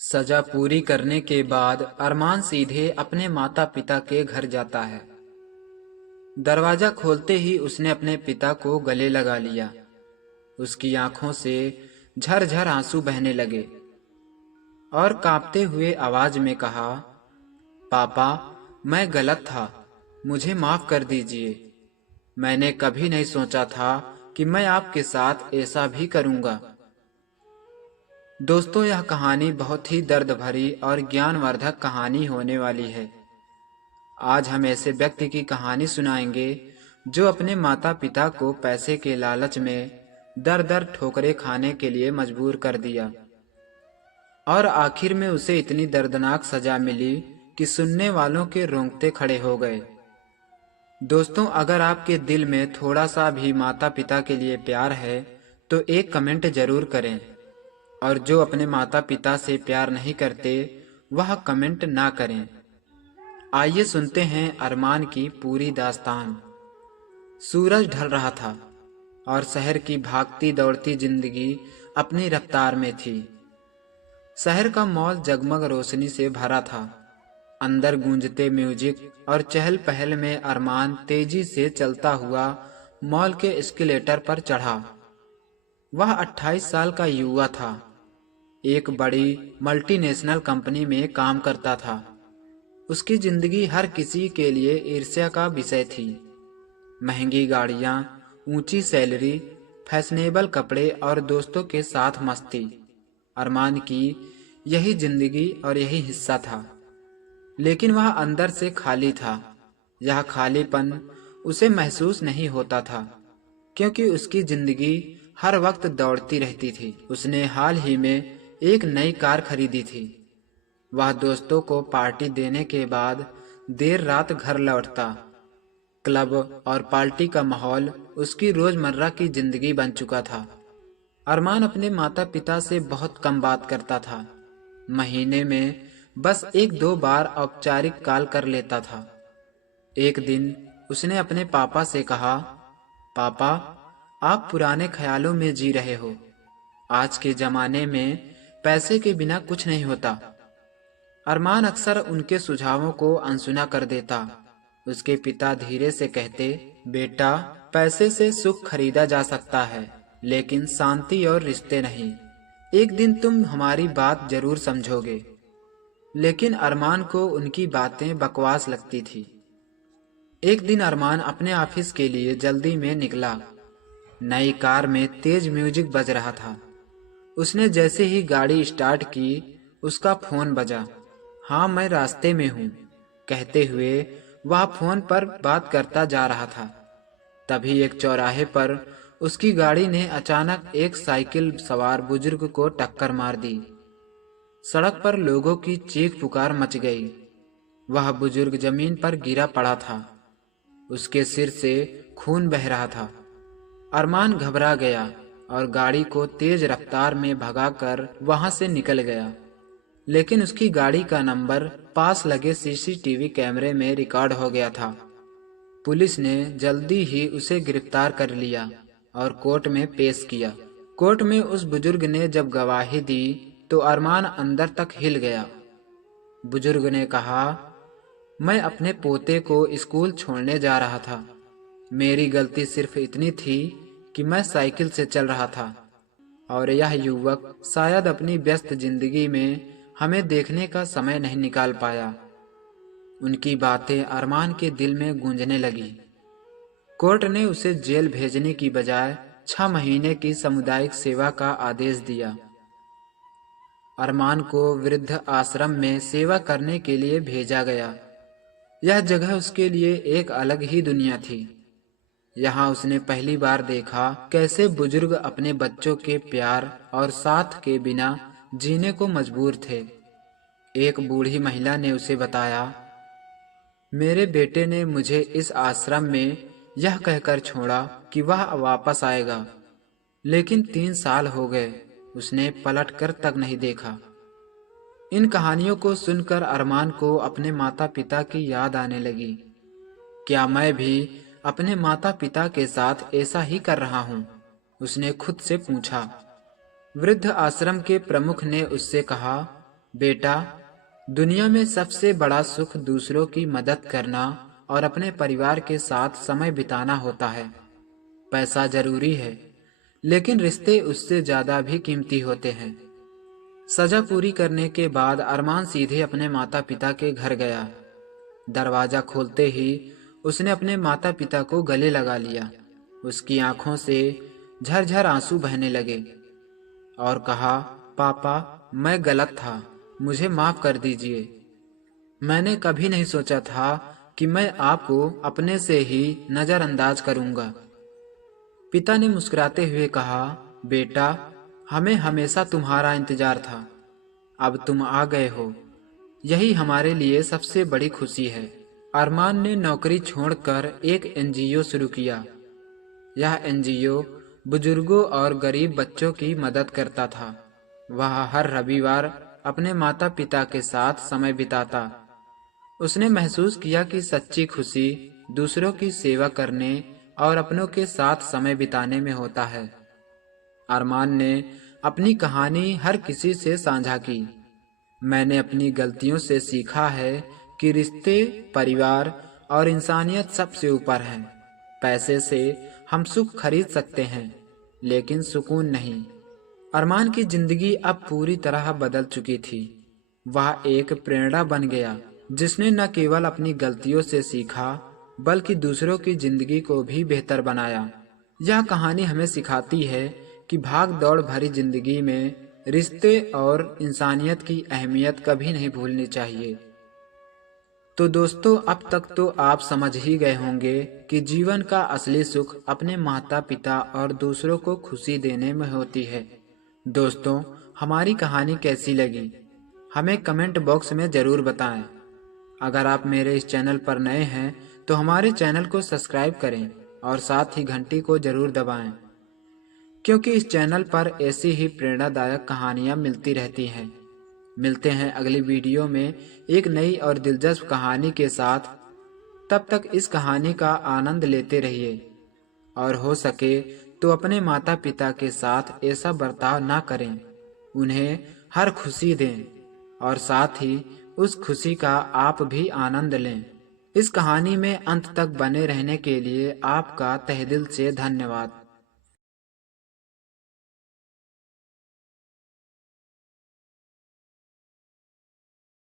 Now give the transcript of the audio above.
सजा पूरी करने के बाद अरमान सीधे अपने माता पिता के घर जाता है। दरवाजा खोलते ही उसने अपने पिता को गले लगा लिया। उसकी आंखों से झरझर आंसू बहने लगे और कांपते हुए आवाज में कहा, पापा, मैं गलत था, मुझे माफ कर दीजिए। मैंने कभी नहीं सोचा था कि मैं आपके साथ ऐसा भी करूंगा। दोस्तों, यह कहानी बहुत ही दर्द भरी और ज्ञानवर्धक कहानी होने वाली है। आज हम ऐसे व्यक्ति की कहानी सुनाएंगे जो अपने माता पिता को पैसे के लालच में दर दर ठोकरें खाने के लिए मजबूर कर दिया और आखिर में उसे इतनी दर्दनाक सजा मिली कि सुनने वालों के रोंगटे खड़े हो गए। दोस्तों, अगर आपके दिल में थोड़ा सा भी माता पिता के लिए प्यार है तो एक कमेंट जरूर करें, और जो अपने माता पिता से प्यार नहीं करते वह कमेंट ना करें। आइए सुनते हैं अरमान की पूरी दास्तान। सूरज ढल रहा था और शहर की भागती दौड़ती जिंदगी अपनी रफ्तार में थी। शहर का मॉल जगमग रोशनी से भरा था। अंदर गूंजते म्यूजिक और चहल पहल में अरमान तेजी से चलता हुआ मॉल के एस्केलेटर पर चढ़ा। वह 28 साल का युवा था। एक बड़ी मल्टीनेशनल कंपनी में काम करता था। उसकी जिंदगी हर किसी के लिए ईर्ष्या का विषय थी। महंगी गाड़ियां, ऊंची सैलरी, फैशनेबल कपड़े और दोस्तों के साथ मस्ती, अरमान की यही जिंदगी और यही हिस्सा था। लेकिन वह अंदर से खाली था। यह खालीपन उसे महसूस नहीं होता था क्योंकि उसकी जिंदगी हर वक्त दौड़ती रहती थी। उसने हाल ही में एक नई कार खरीदी थी। वह दोस्तों को पार्टी देने के बाद देर रात घर लौटता। क्लब और पार्टी का माहौल उसकी रोजमर्रा की जिंदगी बन चुका था। अरमान अपने माता पिता से बहुत कम बात करता था। महीने में बस 1-2 बार औपचारिक कॉल कर लेता था। एक दिन उसने अपने पापा से कहा, पापा, आप पुराने ख्यालों में जी रहे हो। आज के जमाने में पैसे के बिना कुछ नहीं होता। अरमान अक्सर उनके सुझावों को अनसुना कर देता। उसके पिता धीरे से कहते, बेटा, पैसे से सुख खरीदा जा सकता है, लेकिन शांति और रिश्ते नहीं। एक दिन तुम हमारी बात जरूर समझोगे। लेकिन अरमान को उनकी बातें बकवास लगती थी। एक दिन अरमान अपने ऑफिस के लिए जल्दी में निकला। नई कार में तेज म्यूजिक बज रहा था। उसने जैसे ही गाड़ी स्टार्ट की, उसका फोन बजा। हाँ, मैं रास्ते में हूँ, कहते हुए वह फोन पर बात करता जा रहा था। तभी एक चौराहे पर उसकी गाड़ी ने अचानक एक साइकिल सवार बुजुर्ग को टक्कर मार दी। सड़क पर लोगों की चीख पुकार मच गई। वह बुजुर्ग जमीन पर गिरा पड़ा था। उसके सिर से खून बह रहा था। अरमान घबरा गया और गाड़ी को तेज रफ्तार में भगाकर वहां से निकल गया। लेकिन उसकी गाड़ी का नंबर पास लगे सीसीटीवी कैमरे में रिकॉर्ड हो गया था। पुलिस ने जल्दी ही उसे गिरफ्तार कर लिया और कोर्ट में पेश किया। कोर्ट में उस बुजुर्ग ने जब गवाही दी तो अरमान अंदर तक हिल गया। बुजुर्ग ने कहा, मैं अपने पोते को स्कूल छोड़ने जा रहा था। मेरी गलती सिर्फ इतनी थी कि मैं साइकिल से चल रहा था और यह युवक शायद अपनी व्यस्त जिंदगी में हमें देखने का समय नहीं निकाल पाया। उनकी बातें अरमान के दिल में गूंजने लगी। कोर्ट ने उसे जेल भेजने की बजाय 6 महीने की सामुदायिक सेवा का आदेश दिया। अरमान को वृद्ध आश्रम में सेवा करने के लिए भेजा गया। यह जगह उसके लिए एक अलग ही दुनिया थी। यहाँ उसने पहली बार देखा कैसे बुजुर्ग अपने बच्चों के प्यार और साथ के बिना जीने को मजबूर थे। एक बूढ़ी महिला ने उसे बताया, मेरे बेटे ने मुझे इस आश्रम में यह कहकर छोड़ा कि वह वापस आएगा, लेकिन 3 साल हो गए, उसने पलट कर तक नहीं देखा। इन कहानियों को सुनकर अरमान को अपने माता पिता की याद आने लगी। क्या मैं भी अपने माता पिता के साथ ऐसा ही कर रहा हूँ? उसने खुद से पूछा। वृद्ध आश्रम के प्रमुख ने उससे कहा, बेटा, दुनिया में सबसे बड़ा सुख दूसरों की मदद करना और अपने परिवार के साथ समय बिताना होता है। पैसा जरूरी है, लेकिन रिश्ते उससे ज्यादा भी कीमती होते हैं। सजा पूरी करने के बाद अरमान सीधे अपने माता पिता के घर गया। दरवाजा खोलते ही उसने अपने माता पिता को गले लगा लिया। उसकी आंखों से झरझर आंसू बहने लगे और कहा, पापा, मैं गलत था, मुझे माफ कर दीजिए। मैंने कभी नहीं सोचा था कि मैं आपको अपने से ही नजरअंदाज करूंगा। पिता ने मुस्कुराते हुए कहा, बेटा, हमें हमेशा तुम्हारा इंतजार था। अब तुम आ गए हो, यही हमारे लिए सबसे बड़ी खुशी है। अरमान ने नौकरी छोड़कर एक एनजीओ शुरू किया। यह एनजीओ बुजुर्गों और गरीब बच्चों की मदद करता था। वह हर रविवार अपने माता पिता के साथ समय बिताता। उसने महसूस किया कि सच्ची खुशी दूसरों की सेवा करने और अपनों के साथ समय बिताने में होता है। अरमान ने अपनी कहानी हर किसी से साझा की। मैंने अपनी गलतियों से सीखा है कि रिश्ते, परिवार और इंसानियत सबसे ऊपर हैं। पैसे से हम सुख खरीद सकते हैं, लेकिन सुकून नहीं। अरमान की जिंदगी अब पूरी तरह बदल चुकी थी। वह एक प्रेरणा बन गया, जिसने न केवल अपनी गलतियों से सीखा, बल्कि दूसरों की जिंदगी को भी बेहतर बनाया। यह कहानी हमें सिखाती है कि भाग दौड़ भरी जिंदगी में रिश्ते और इंसानियत की अहमियत कभी नहीं भूलनी चाहिए। तो दोस्तों, अब तक तो आप समझ ही गए होंगे कि जीवन का असली सुख अपने माता पिता और दूसरों को खुशी देने में होती है। दोस्तों, हमारी कहानी कैसी लगी, हमें कमेंट बॉक्स में ज़रूर बताएं। अगर आप मेरे इस चैनल पर नए हैं तो हमारे चैनल को सब्सक्राइब करें और साथ ही घंटी को जरूर दबाएं, क्योंकि इस चैनल पर ऐसी ही प्रेरणादायक कहानियां मिलती रहती हैं। मिलते हैं अगली वीडियो में एक नई और दिलचस्प कहानी के साथ। तब तक इस कहानी का आनंद लेते रहिए और हो सके तो अपने माता पिता के साथ ऐसा बर्ताव ना करें। उन्हें हर खुशी दें और साथ ही उस खुशी का आप भी आनंद लें। इस कहानी में अंत तक बने रहने के लिए आपका तहे दिल से धन्यवाद।